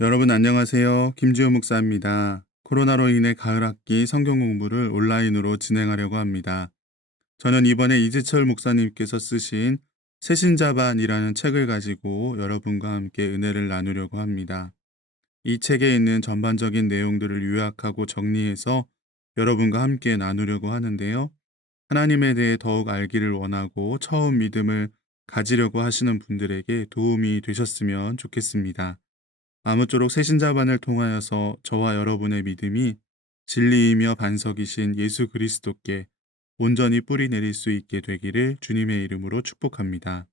여러분 안녕하세요. 김지호 목사입니다. 코로나로 인해 가을 학기 성경 공부를 온라인으로 진행하려고 합니다. 저는 이번에 이지철 목사님께서 쓰신 새신자반이라는 책을 가지고 여러분과 함께 은혜를 나누려고 합니다. 이 책에 있는 전반적인 내용들을 요약하고 정리해서 여러분과 함께 나누려고 하는데요. 하나님에 대해 더욱 알기를 원하고 처음 믿음을 가지려고 하시는 분들에게 도움이 되셨으면 좋겠습니다. 아무쪼록 새신자반을 통하여서 저와 여러분의 믿음이 진리이며 반석이신 예수 그리스도께 온전히 뿌리 내릴 수 있게 되기를 주님의 이름으로 축복합니다.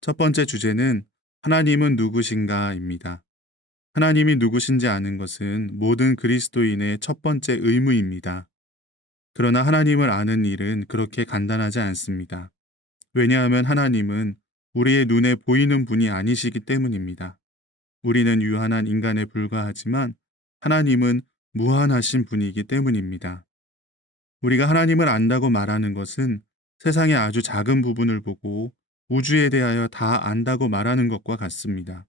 첫 번째 주제는 하나님은 누구신가입니다. 하나님이 누구신지 아는 것은 모든 그리스도인의 첫 번째 의무입니다. 그러나 하나님을 아는 일은 그렇게 간단하지 않습니다. 왜냐하면 하나님은 우리의 눈에 보이는 분이 아니시기 때문입니다. 우리는 유한한 인간에 불과하지만 하나님은 무한하신 분이기 때문입니다. 우리가 하나님을 안다고 말하는 것은 세상의 아주 작은 부분을 보고 우주에 대하여 다 안다고 말하는 것과 같습니다.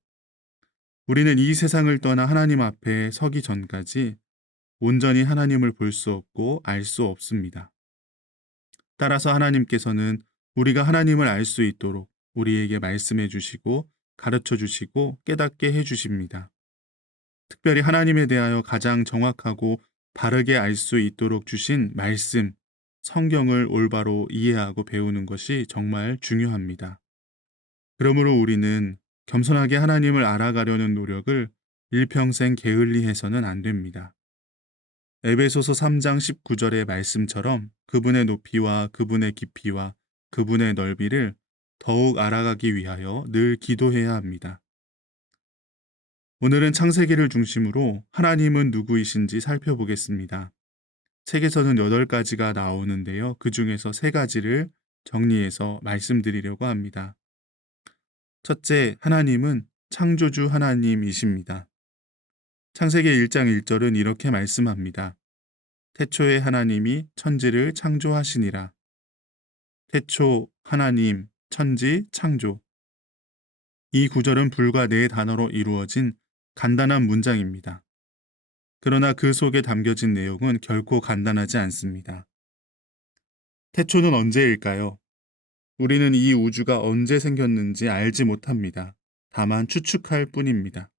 우리는 이 세상을 떠나 하나님 앞에 서기 전까지 온전히 하나님을 볼 수 없고 알 수 없습니다. 따라서 하나님께서는 우리가 하나님을 알 수 있도록 우리에게 말씀해 주시고 가르쳐 주시고 깨닫게 해 주십니다. 특별히 하나님에 대하여 가장 정확하고 바르게 알 수 있도록 주신 말씀, 성경을 올바로 이해하고 배우는 것이 정말 중요합니다. 그러므로 우리는 겸손하게 하나님을 알아가려는 노력을 일평생 게을리 해서는 안 됩니다. 에베소서 3장 19절의 말씀처럼 그분의 높이와 그분의 깊이와 그분의 넓이를 더욱 알아가기 위하여 늘 기도해야 합니다. 오늘은 창세기를 중심으로 하나님은 누구이신지 살펴보겠습니다. 책에서는 8가지가 나오는데요. 그 중에서 3가지를 정리해서 말씀드리려고 합니다. 첫째, 하나님은 창조주 하나님이십니다. 창세기 1장 1절은 이렇게 말씀합니다. 태초에 하나님이 천지를 창조하시니라. 태초 하나님 천지 창조. 이 구절은 불과 네 단어로 이루어진 간단한 문장입니다. 그러나 그 속에 담겨진 내용은 결코 간단하지 않습니다. 태초는 언제일까요? 우리는 이 우주가 언제 생겼는지 알지 못합니다. 다만 추측할 뿐입니다.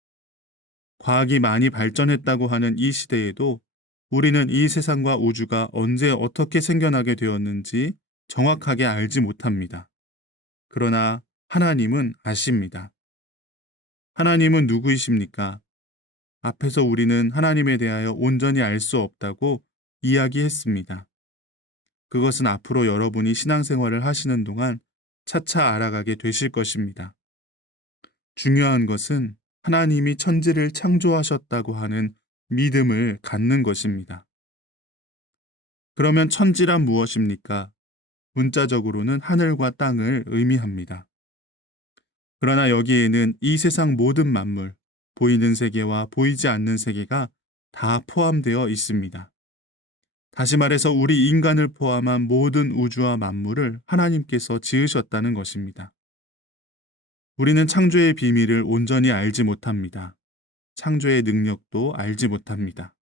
과학이 많이 발전했다고 하는 이 시대에도 우리는 이 세상과 우주가 언제 어떻게 생겨나게 되었는지 정확하게 알지 못합니다. 그러나 하나님은 아십니다. 하나님은 누구이십니까? 앞에서 우리는 하나님에 대하여 온전히 알 수 없다고 이야기했습니다. 그것은 앞으로 여러분이 신앙생활을 하시는 동안 차차 알아가게 되실 것입니다. 중요한 것은 하나님이 천지를 창조하셨다고 하는 믿음을 갖는 것입니다. 그러면 천지란 무엇입니까? 문자적으로는 하늘과 땅을 의미합니다. 그러나 여기에는 이 세상 모든 만물, 보이는 세계와 보이지 않는 세계가 다 포함되어 있습니다. 다시 말해서 우리 인간을 포함한 모든 우주와 만물을 하나님께서 지으셨다는 것입니다. 우리는 창조의 비밀을 온전히 알지 못합니다. 창조의 능력도 알지 못합니다.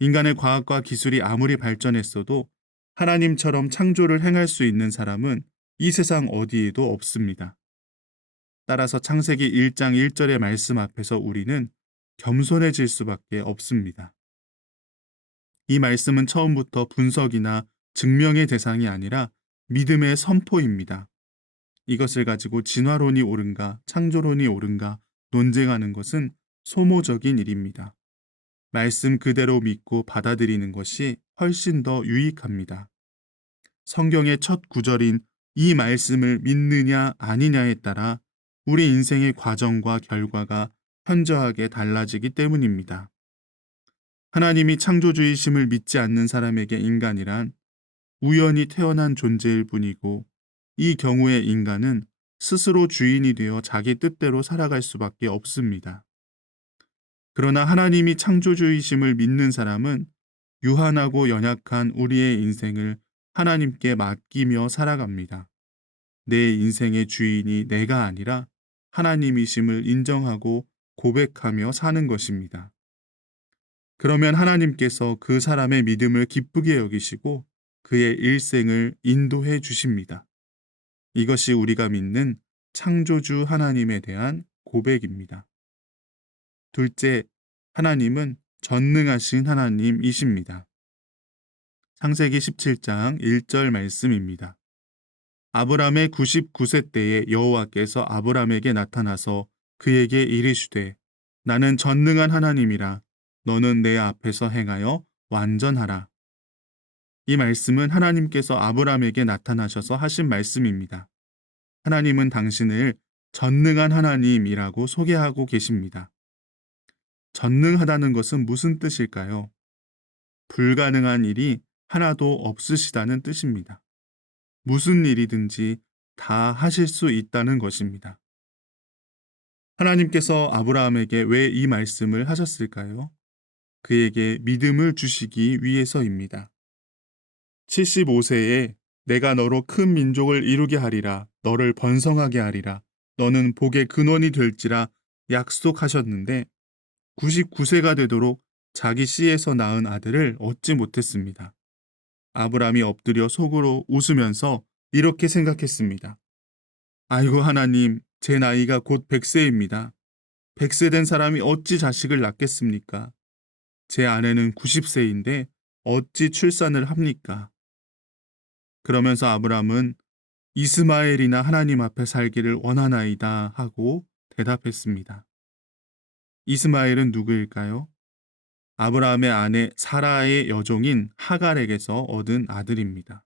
인간의 과학과 기술이 아무리 발전했어도 하나님처럼 창조를 행할 수 있는 사람은 이 세상 어디에도 없습니다. 따라서 창세기 1장 1절의 말씀 앞에서 우리는 겸손해질 수밖에 없습니다. 이 말씀은 처음부터 분석이나 증명의 대상이 아니라 믿음의 선포입니다. 이것을 가지고 진화론이 옳은가 창조론이 옳은가 논쟁하는 것은 소모적인 일입니다. 말씀 그대로 믿고 받아들이는 것이 훨씬 더 유익합니다. 성경의 첫 구절인 이 말씀을 믿느냐 아니냐에 따라 우리 인생의 과정과 결과가 현저하게 달라지기 때문입니다. 하나님이 창조주의심을 믿지 않는 사람에게 인간이란 우연히 태어난 존재일 뿐이고 이 경우에 인간은 스스로 주인이 되어 자기 뜻대로 살아갈 수밖에 없습니다. 그러나 하나님이 창조주의심을 믿는 사람은 유한하고 연약한 우리의 인생을 하나님께 맡기며 살아갑니다. 내 인생의 주인이 내가 아니라 하나님이심을 인정하고 고백하며 사는 것입니다. 그러면 하나님께서 그 사람의 믿음을 기쁘게 여기시고 그의 일생을 인도해 주십니다. 이것이 우리가 믿는 창조주 하나님에 대한 고백입니다. 둘째, 하나님은 전능하신 하나님이십니다. 창세기 17장 1절 말씀입니다. 아브람의 99세 때에 여호와께서 아브람에게 나타나서 그에게 이르시되 나는 전능한 하나님이라 너는 내 앞에서 행하여 완전하라. 이 말씀은 하나님께서 아브람에게 나타나셔서 하신 말씀입니다. 하나님은 당신을 전능한 하나님이라고 소개하고 계십니다. 전능하다는 것은 무슨 뜻일까요? 불가능한 일이 하나도 없으시다는 뜻입니다. 무슨 일이든지 다 하실 수 있다는 것입니다. 하나님께서 아브라함에게 왜 이 말씀을 하셨을까요? 그에게 믿음을 주시기 위해서입니다. 75세에 내가 너로 큰 민족을 이루게 하리라, 너를 번성하게 하리라, 너는 복의 근원이 될지라 약속하셨는데 99세가 되도록 자기 씨에서 낳은 아들을 얻지 못했습니다. 아브람이 엎드려 속으로 웃으면서 이렇게 생각했습니다. 아이고 하나님, 제 나이가 곧 100세입니다. 100세 된 사람이 어찌 자식을 낳겠습니까? 제 아내는 90세인데 어찌 출산을 합니까? 그러면서 아브람은 이스마엘이나 하나님 앞에 살기를 원하나이다 하고 대답했습니다. 이스마엘은 누구일까요? 아브라함의 아내 사라의 여종인 하갈에게서 얻은 아들입니다.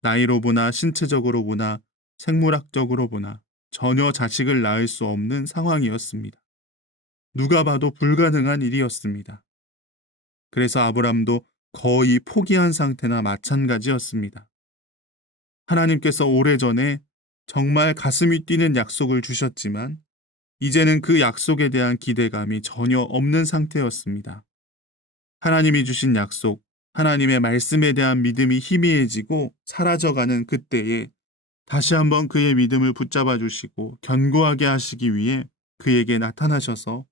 나이로 보나 신체적으로 보나 생물학적으로 보나 전혀 자식을 낳을 수 없는 상황이었습니다. 누가 봐도 불가능한 일이었습니다. 그래서 아브람도 거의 포기한 상태나 마찬가지였습니다. 하나님께서 오래전에 정말 가슴이 뛰는 약속을 주셨지만 이제는 그 약속에 대한 기대감이 전혀 없는 상태였습니다. 하나님이 주신 약속, 하나님의 말씀에 대한 믿음이 희미해지고 사라져가는 그때에 다시 한번 그의 믿음을 붙잡아 주시고 견고하게 하시기 위해 그에게 나타나셔서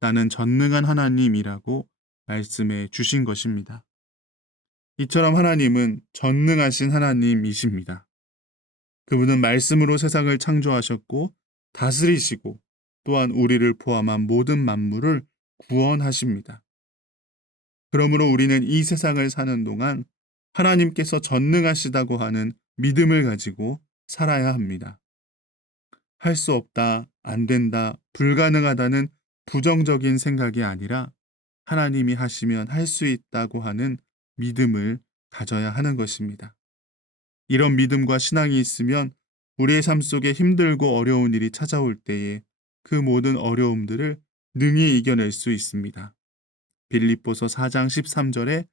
나는 전능한 하나님이라고 말씀해 주신 것입니다. 이처럼 하나님은 전능하신 하나님이십니다. 그분은 말씀으로 세상을 창조하셨고 다스리시고 또한 우리를 포함한 모든 만물을 구원하십니다. 그러므로 우리는 이 세상을 사는 동안 하나님께서 전능하시다고 하는 믿음을 가지고 살아야 합니다. 할 수 없다, 안 된다, 불가능하다는 부정적인 생각이 아니라 하나님이 하시면 할 수 있다고 하는 믿음을 가져야 하는 것입니다. 이런 믿음과 신앙이 있으면 우리의 삶 속에 힘들고 어려운 일이 찾아올 때에 그 모든 어려움들을 능히 이겨낼 수 있습니다. 빌립보서 4장 13절에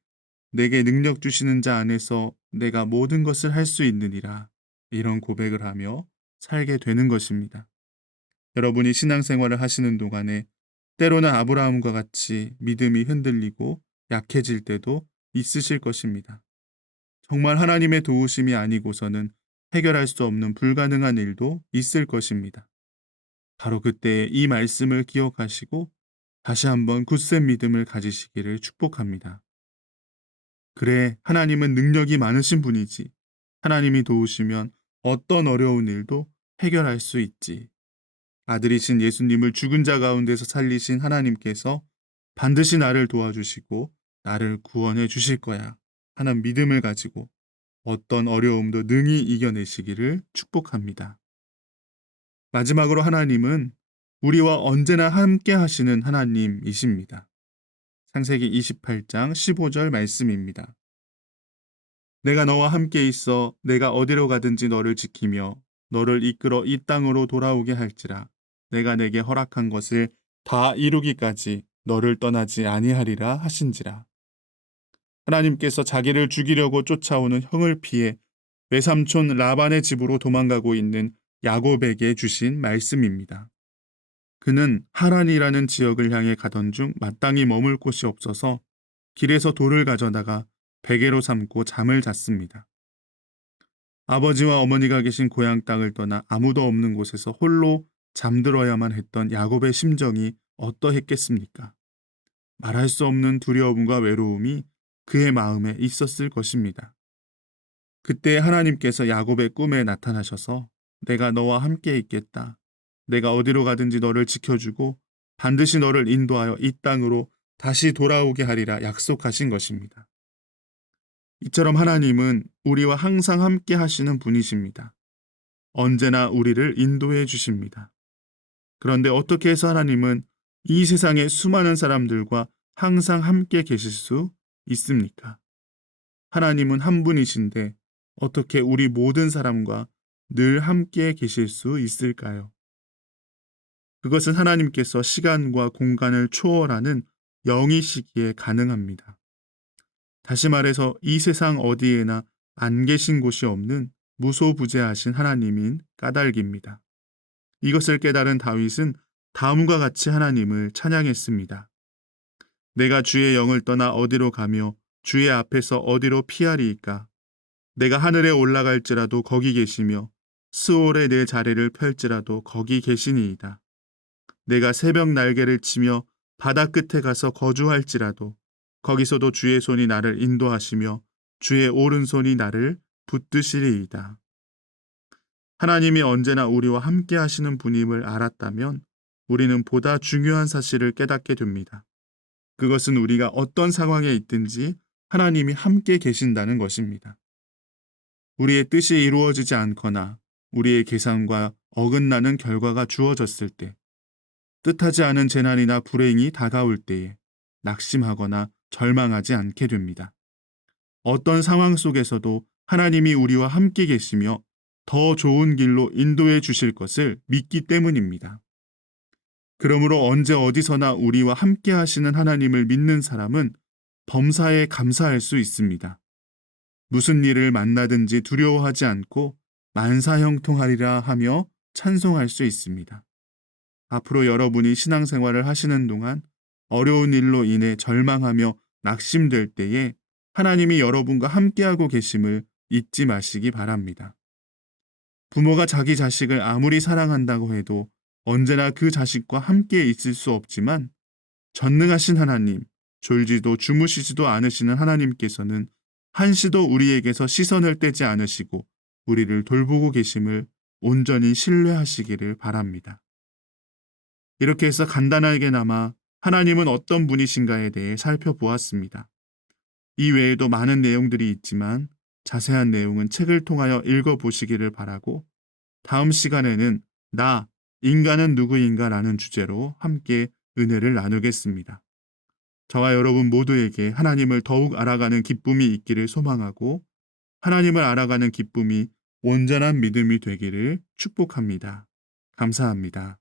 내게 능력 주시는 자 안에서 내가 모든 것을 할 수 있느니라 이런 고백을 하며 살게 되는 것입니다. 여러분이 신앙생활을 하시는 동안에 때로는 아브라함과 같이 믿음이 흔들리고 약해질 때도 있으실 것입니다. 정말 하나님의 도우심이 아니고서는 해결할 수 없는 불가능한 일도 있을 것입니다. 바로 그때 이 말씀을 기억하시고 다시 한번 굳센 믿음을 가지시기를 축복합니다. 그래, 하나님은 능력이 많으신 분이지. 하나님이 도우시면 어떤 어려운 일도 해결할 수 있지. 아들이신 예수님을 죽은 자 가운데서 살리신 하나님께서 반드시 나를 도와주시고 나를 구원해 주실 거야 하는 믿음을 가지고 어떤 어려움도 능히 이겨내시기를 축복합니다. 마지막으로 하나님은 우리와 언제나 함께 하시는 하나님이십니다. 창세기 28장 15절 말씀입니다. 내가 너와 함께 있어 내가 어디로 가든지 너를 지키며 너를 이끌어 이 땅으로 돌아오게 할지라 내가 내게 허락한 것을 다 이루기까지 너를 떠나지 아니하리라 하신지라. 하나님께서 자기를 죽이려고 쫓아오는 형을 피해 외삼촌 라반의 집으로 도망가고 있는 야곱에게 주신 말씀입니다. 그는 하란이라는 지역을 향해 가던 중 마땅히 머물 곳이 없어서 길에서 돌을 가져다가 베개로 삼고 잠을 잤습니다. 아버지와 어머니가 계신 고향 땅을 떠나 아무도 없는 곳에서 홀로 잠들어야만 했던 야곱의 심정이 어떠했겠습니까? 말할 수 없는 두려움과 외로움이 그의 마음에 있었을 것입니다. 그때 하나님께서 야곱의 꿈에 나타나셔서 내가 너와 함께 있겠다. 내가 어디로 가든지 너를 지켜주고 반드시 너를 인도하여 이 땅으로 다시 돌아오게 하리라 약속하신 것입니다. 이처럼 하나님은 우리와 항상 함께 하시는 분이십니다. 언제나 우리를 인도해 주십니다. 그런데 어떻게 해서 하나님은 이 세상의 수많은 사람들과 항상 함께 계실 수 있습니까? 하나님은 한 분이신데 어떻게 우리 모든 사람과 늘 함께 계실 수 있을까요? 그것은 하나님께서 시간과 공간을 초월하는 영이시기에 가능합니다. 다시 말해서 이 세상 어디에나 안 계신 곳이 없는 무소부재하신 하나님인 까닭입니다. 이것을 깨달은 다윗은 다음과 같이 하나님을 찬양했습니다. 내가 주의 영을 떠나 어디로 가며 주의 앞에서 어디로 피하리이까? 내가 하늘에 올라갈지라도 거기 계시며 스올에 내 자리를 펼지라도 거기 계시니이다. 내가 새벽 날개를 치며 바다 끝에 가서 거주할지라도 거기서도 주의 손이 나를 인도하시며 주의 오른손이 나를 붙드시리이다. 하나님이 언제나 우리와 함께 하시는 분임을 알았다면 우리는 보다 중요한 사실을 깨닫게 됩니다. 그것은 우리가 어떤 상황에 있든지 하나님이 함께 계신다는 것입니다. 우리의 뜻이 이루어지지 않거나 우리의 계산과 어긋나는 결과가 주어졌을 때, 뜻하지 않은 재난이나 불행이 다가올 때에 낙심하거나 절망하지 않게 됩니다. 어떤 상황 속에서도 하나님이 우리와 함께 계시며 더 좋은 길로 인도해 주실 것을 믿기 때문입니다. 그러므로 언제 어디서나 우리와 함께 하시는 하나님을 믿는 사람은 범사에 감사할 수 있습니다. 무슨 일을 만나든지 두려워하지 않고 만사형통하리라 하며 찬송할 수 있습니다. 앞으로 여러분이 신앙생활을 하시는 동안 어려운 일로 인해 절망하며 낙심될 때에 하나님이 여러분과 함께하고 계심을 잊지 마시기 바랍니다. 부모가 자기 자식을 아무리 사랑한다고 해도 언제나 그 자식과 함께 있을 수 없지만 전능하신 하나님, 졸지도 주무시지도 않으시는 하나님께서는 한시도 우리에게서 시선을 떼지 않으시고 우리를 돌보고 계심을 온전히 신뢰하시기를 바랍니다. 이렇게 해서 간단하게나마 하나님은 어떤 분이신가에 대해 살펴보았습니다. 이 외에도 많은 내용들이 있지만 자세한 내용은 책을 통하여 읽어보시기를 바라고 다음 시간에는 나, 인간은 누구인가 라는 주제로 함께 은혜를 나누겠습니다. 저와 여러분 모두에게 하나님을 더욱 알아가는 기쁨이 있기를 소망하고 하나님을 알아가는 기쁨이 온전한 믿음이 되기를 축복합니다. 감사합니다.